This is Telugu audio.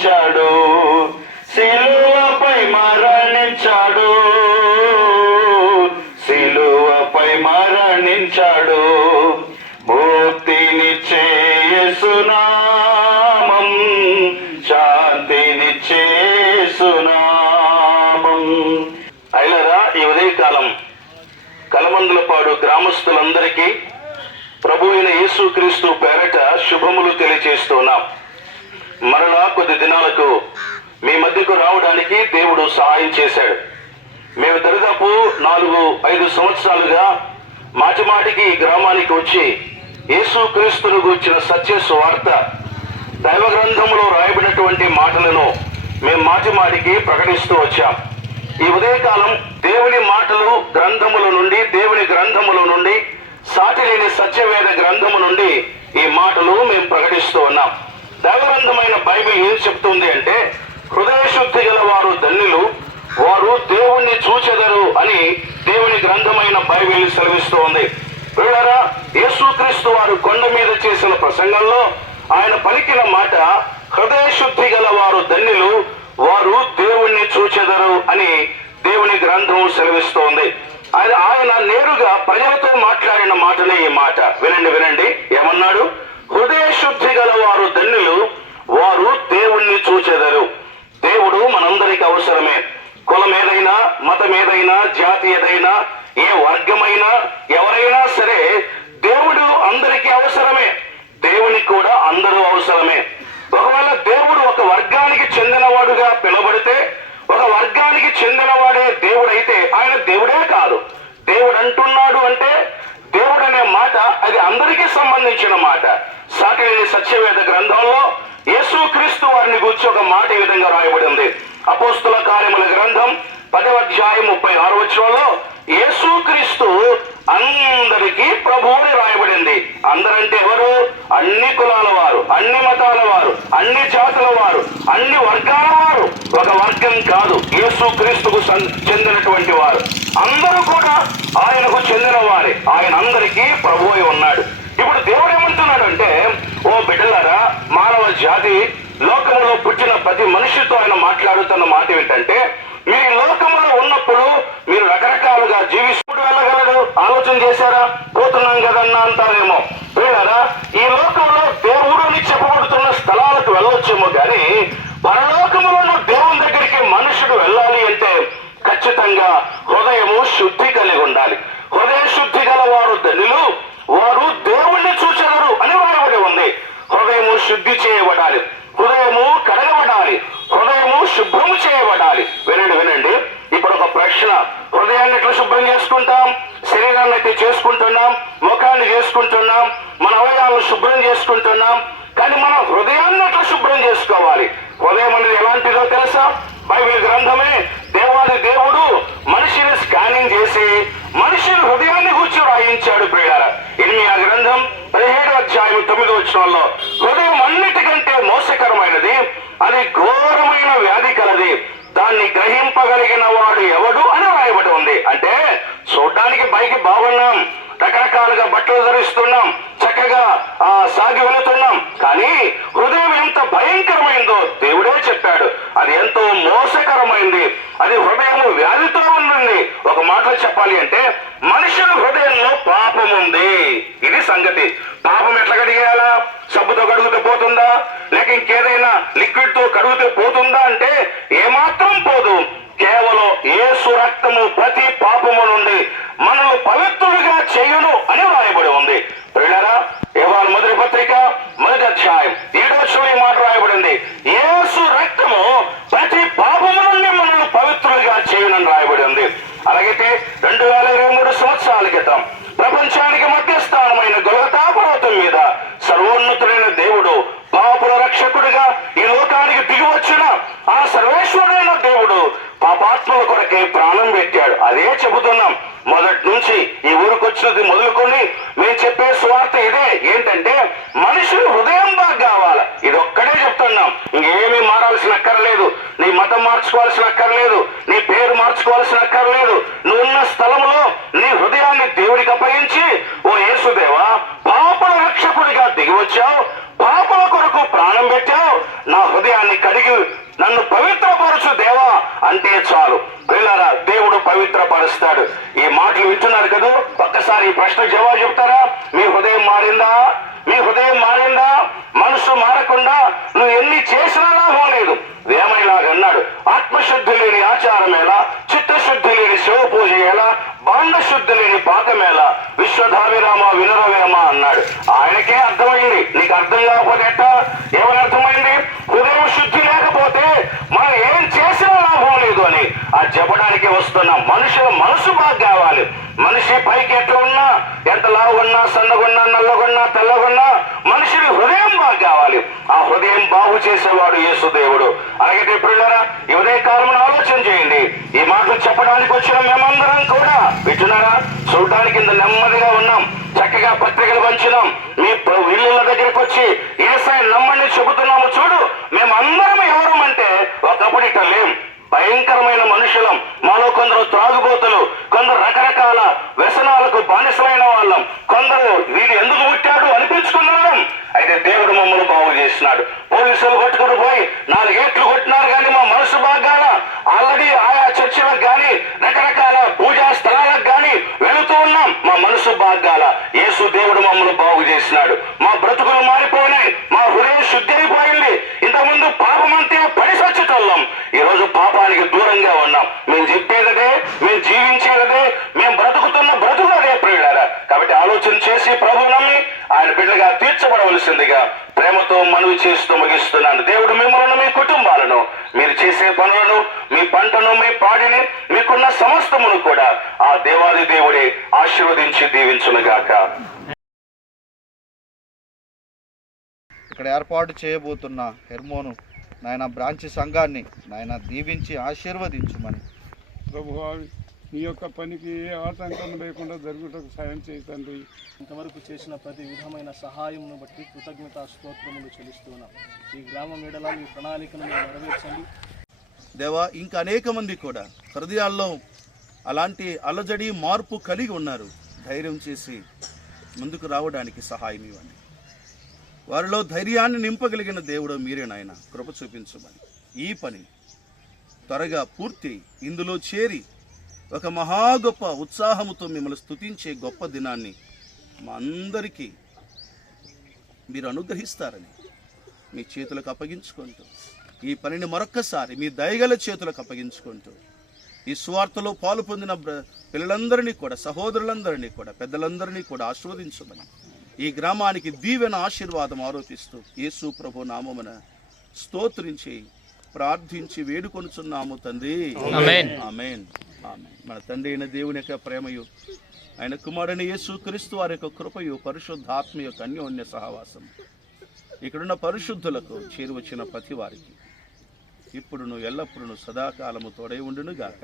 మరణించాడు సిలువపై మరణించాడు. సిలువపై మరణించాడు. ముక్తినిచ్చే సునామం శాంతిని చేసునామం అయినరా ఈ ఉదయకాలం కలమందులపాడు గ్రామస్తులందరికీ ప్రభు అయిన యేసుక్రీస్తు పేరట శుభములు తెలియచేస్తున్నాం మరలా కొద్ది దినాలకు మీ మధ్యకు రావడానికి దేవుడు సహాయం చేశాడు. మేము దరిదాపు నాలుగు ఐదు సంవత్సరాలుగా మాటిమాటికి ఈ గ్రామానికి వచ్చి యేసుక్రీస్తును గూర్చిన సత్య సువార్త దైవ గ్రంథంలో రాయబడినటువంటి మాటలను మేము మాటిమాటికి ప్రకటిస్తూ వచ్చాం. ఈ ఉదయకాలం దేవుని మాటలు గ్రంథముల నుండి దేవుని గ్రంథముల నుండి సాటి లేని సత్యవేద గ్రంథము నుండి ఈ మాటలు మేము ప్రకటిస్తూ ఉన్నాం. దైవగ్రంథమైన బైబిల్ ఏం చెప్తుంది అంటే హృదయ శుద్ధి గల వారు ధన్యులు వారు దేవుణ్ణి చూచెదరు అని దేవుని గ్రంథమైన బైబిల్ సెలవిస్తూ ఉంది వీళ్ళరా యేసుక్రీస్తు వారు కొండ మీద చేసిన ప్రసంగంలో ఆయన పలికిన మాట హృదయ శుద్ధి గల వారు ధన్యులు వారు దేవుణ్ణి చూచెదరు అని దేవుని గ్రంథం సెలవిస్తోంది. ఆయన ఆయన నేరుగా ప్రజలతో మాట్లాడిన మాటనే ఈ మాట. వినండి వినండి. ఏమన్నాడు? హృదయ శుద్ధి గల వారు ధన్యులు వారు దేవుణ్ణి చూచెదరు. దేవుడు మనందరికి అవసరమే. కులం ఏదైనా మతం ఏదైనా జాతి ఏదైనా ఏ వర్గమైనా ఎవరైనా సరే దేవుడు అందరికీ అవసరమే. దేవునికి కూడా అందరూ అవసరమే. ఒకవేళ దేవుడు ఒక వర్గానికి చెందినవాడుగా పిలబడితే ఒక వర్గానికి చెందినవాడే దేవుడైతే ఆయన దేవుడే కాదు. దేవుడు అంటున్న మాట అది అందరికీ సంబంధించిన మాట. సాటిలేని సత్యవేద గ్రంథంలో యేసుక్రీస్తు వారిని గురించి ఒక మాట ఈ విధంగా రాయబడింది అపోస్తుల కార్యముల గ్రంథం పదవ అధ్యాయం ముప్పై ఆరు వచ్చంలో యేసుక్రీస్తు అందరికీ ప్రభువుని రాయబడింది. అందరంటే ఎవరు? అన్ని కులాల వారు అన్ని మతాల వారు అన్ని జాతుల వారు అన్ని వర్గాల వారు. ఒక వర్గం కాదు యేసుక్రీస్తుకు చెందినటువంటి వారు. అందరూ కూడా ఆయనకు చెందిన వారే. ఆయన అందరికీ ప్రభు అయి ఉన్నాడు. ఇప్పుడు దేవుడు ఏమంటున్నాడు అంటే ఓ బిడ్డలారా మానవ జాతి లోకములో పుట్టిన ప్రతి మనిషితో ఆయన మాట్లాడుతున్న మాట ఏంటంటే మీ లోకంలో ఉన్నప్పుడు మీరు రకరకాలుగా జీవిస్తూ వెళ్ళగలరు. ఆలోచన చేశారా? పోతున్నాం కదన్నా అంటారేమో. వీళ్ళరా ఈ లోకంలో దేవుడు అని చెప్పబడుతున్న స్థలాలకు వెళ్ళొచ్చేమో కానీ పరలోకములో ఉన్న దేవుని దగ్గరికి మనుషుడు వెళ్ళాలి అంటే ఖచ్చితంగా హృదయము శుద్ధి కలిగి ఉండాలి హృదయ శుద్ధి గల వారు ధనులు వారు దేవుణ్ణి చూచెదరు అని రాయబడి ఉంది హృదయము శుద్ధి హృదయము కడగబడాలి. హృదయము శుభ్రము చేయబడాలి. వినండి వినండి. ఇప్పుడు ఒక ప్రశ్న. హృదయాన్ని ఎట్లా శుభ్రం చేసుకుంటాం? శరీరాన్ని అయితే చేసుకుంటున్నాం. ముఖాన్ని చేసుకుంటున్నాం. మన అవయవాలను శుభ్రం చేసుకుంటున్నాం. కానీ మన హృదయాన్ని ఎట్లా శుభ్రం చేసుకోవాలి? హృదయం అనేది ఎలాంటిదో తెలుసా? బైబిల్ గ్రంథమే దేవాది దేవుడు మనిషిని స్కానింగ్ చేసి మనిషిని హృదయాన్ని కూర్చో రాయించాడు ప్రియార ఎనిమిది ఆ గ్రంథం పదిహేడు అధ్యాయం తొమ్మిది వచ్చిన హృదయం అన్నిటికంటే మోసకరమైనది అది ఘోరమైన వ్యాధి కలది. దాన్ని గ్రహింపగలిగిన వాడు ఎవడు అని రాయబడి ఉంది. అంటే చూడ్డానికి పైకి బాగున్నాం రకరకాలుగా బట్టలు ధరిస్తున్నాం చక్కగా ఆ సాగి వెళుతున్నాం. కానీ హృదయం ఎంత భయంకరమైందో దేవుడే చెప్పాడు. అది ఎంతో మోసకరమైంది. అది హృదయం వ్యాధితో ఉంటుంది ఒక మాటలో చెప్పాలి అంటే మనుషుల హృదయంలో పాపం ఉంది. ఇది సంగతి. పాపం ఎట్లా కడిగేయాలా? సబ్బుతో కడుగుతే పోతుందా? లేక ఇంకేదైనా లిక్విడ్తో కడుగుతే పోతుందా అంటే ఏమాత్రం పోదు. కేవలం ఏసు రక్తము ప్రతి పాపము నుండి మన రక్షకుడిగా ఈ లోకానికి దిగి వచ్చిన ఆ సర్వేశ్వరుడైన దేవుడు పాపాత్మల కొరకే ప్రాణం పెట్టాడు. అదే చెబుతున్నాం. మొదటి నుంచి ఈ ఊరికి వచ్చినది మొదలుకొని మేము చెప్పే స్వార్థ ఇదే. ఏంటంటే మనుషులు హృదయం బాగా కావాలి ఇది ఒక్కడే చెప్తున్నాం. ఇంకేమీ మారాల్సిన అక్కర్లేదు. నీ మతం మార్చుకోవాల్సిన అక్కర్లేదు. నీ పేరు మార్చుకోవాల్సిన అక్కర్లేదు నువ్వు ఉన్న స్థలంలో నీ హృదయాన్ని దేవుడికి అప్పగించి ఓ యేసుదేవా పాపల రక్షకుడిగా దిగి వచ్చావు పాపల కొరకు ప్రాణం పెట్టావు నా హృదయాన్ని కడిగి నన్ను పవిత్రపరచు దేవా అంటే చాలు. పిల్లరా దేవుడు పవిత్రపరుస్తాడు. ఈ మాటలు వింటున్నారు కదా? ఒక్కసారి ఈ ప్రశ్న జవాబు చెప్తారా? మీ హృదయం మారిందా? మీ హృదయం మారిందా? మనసు మారకుండా నువ్వు ఎన్ని చేసినా లాభం లేదు. వేమైలాగన్నాడు ఆత్మశుద్ధి లేని ఆచారం ఎలా? చిత్తశుద్ధి లేని శివ పూజ ఎలా? బాండశుద్ధి లేని పాకమేలా విశ్వధావిరామ వినరవేమ అన్నాడు. ఆయనకే అర్థమైంది. నీకు అర్థం కాకపోతే ఎట్టా ఎవరు అర్థమైంది హృదయం శుద్ధి లేకపోతే మనం ఏం చేసినా లాభం లేదు అని ఆ చెప్పడానికి వస్తున్నాం మనుషుల మనసు బాగా కావాలి మనిషి పైకి ఎట్లా ఉన్నా ఎంత లావుగున్నా సన్నగున్నా నల్లగున్నా తెల్లగున్నా మనుషుని హృదయం బాగా కావాలి. ఆ హృదయం బాగు చేసేవాడు యేసు దేవుడు అలాగే ఎప్పుడున్నారా ఈ ఉదయ ఆలోచన చేయండి. ఈ మాటలు చెప్పడానికి వచ్చిన మేమందరం కూడా వింటున్నారా? చూడటానికి ఇంత నెమ్మదిగా ఉన్నాం. చక్కగా పత్రికలు పంచినాం. మీ ప్ర- ఇళ్ళ దగ్గరికి వచ్చి ఏసాయి నమ్మని చెబుతున్నాము చూడు. మేమందరం ఎవరం అంటే ఒకప్పుడు ఇట్లా లేం. భయంకరమైన మనుషులం. మాలో కొందరు త్రాగుబోతులు కొందరు రకరకాల వ్యసనాలకు బానిసమైన వాళ్ళం కొందరు వీడు ఎందుకు పుట్టాడు అనిపించుకున్న వాళ్ళం అయితే దేవుడు మమ్మల్ని బాగు చేసినాడు పోలీసులు కొట్టుకుని పోయి నాలుగేట్లు కొట్టినారు కానీ మా మనసు బాగాన ఆల్రెడీ ఆయా చర్చలకు కానీ రకరకాల పూజా స్థలాలకు కానీ వెళుతూ ఉన్నాం. మా మనసు బాగాల. యేసు దేవుడు మమ్మల్ని బాగు చేసినాడు. మా బ్రతుకులు మారిపోయినాయి. మా హృదయం శుద్ధి అయిపోయింది. ఇంతకుముందు పాపం అంతే పడి సచ్చుతోళ్ళం. ఈ రోజు పాపానికి దూరంగా ఉన్నాం. మేము చెప్పేదదే మేము జీవించేదదే మేము బ్రతుకుతున్న బ్రతుకు అదే ప్రియుడారా కాబట్టి ఆలోచన చేసి ప్రభు నమ్మి ఆయన బిడ్డగా తీర్చబడవలసిందిగా మనవి చేస్తూ ముగిస్తున్నాను. దేవుడు మిమ్మల్ని మీ కుటుంబాలను మీరు చేసే పనులను మీ పంటను మీ పాడిని మీకున్న సమస్తమును కూడా ఆ దేవాది దేవుడే ఆశీర్వదించి దీవించునుగాక. ఇక్కడ ఏర్పాటు చేయబోతున్న హెర్మోను నాయన బ్రాంచ్ సంఘాన్ని నాయన దీవించి ఆశీర్వదించుమని. ప్రభువా నీ యొక్క పనికి ఏ ఆటంకం లేకుండా జరుగుటకు సాయం చేయండి ఇంతవరకు చేసిన ప్రతి విధమైన సహాయమును బట్టి కృతజ్ఞత స్తోత్రములు చెల్లిస్తున్నాం. ఈ గ్రామం ఎడల మీ ప్రణాళికను నెరవేర్చండి. దేవా ఇంకా అనేక మంది కూడా హృదయాల్లో అలాంటి అలజడి మార్పు కలిగి ఉన్నారు. ధైర్యం చేసి ముందుకు రావడానికి సహాయం ఇవ్వండి. వారిలో ధైర్యాన్ని నింపగలిగిన దేవుడు మీరే నాయన. కృప చూపించమని. ఈ పని త్వరగా పూర్తి. ఇందులో చేరి ఒక మహా గొప్ప ఉత్సాహముతో మిమ్మల్ని స్తుతించే గొప్ప దినాన్ని మా అందరికీ మీరు అనుగ్రహిస్తారని మీ చేతులకు అప్పగించుకుంటూ ఈ పనిని మరొక్కసారి మీ దయగల చేతులకు అప్పగించుకుంటూ ఈ స్వార్థలో పాలు పొందిన పిల్లలందరినీ కూడా సహోదరులందరినీ కూడా పెద్దలందరినీ కూడా ఆశీర్వదించమని ఈ గ్రామానికి దీవెన ఆశీర్వాదం ఆరోపిస్తూ యేసు ప్రభు నామమున స్తోత్రించి ప్రార్థించి వేడుకొనుచున్నాము తండ్రి. ఆమేన్. మన తండ్రి అయిన దేవుని యొక్క ప్రేమయు ఆయన కుమారుని యేసు క్రీస్తు వారి యొక్క కృపయు పరిశుద్ధాత్మ యొక్క అన్యోన్య సహవాసం ఇక్కడున్న పరిశుద్ధులకు చేరువచ్చిన ప్రతి వారికి. ఇప్పుడును ఎల్లప్పుడూ సదాకాలము తోడై ఉండును గాక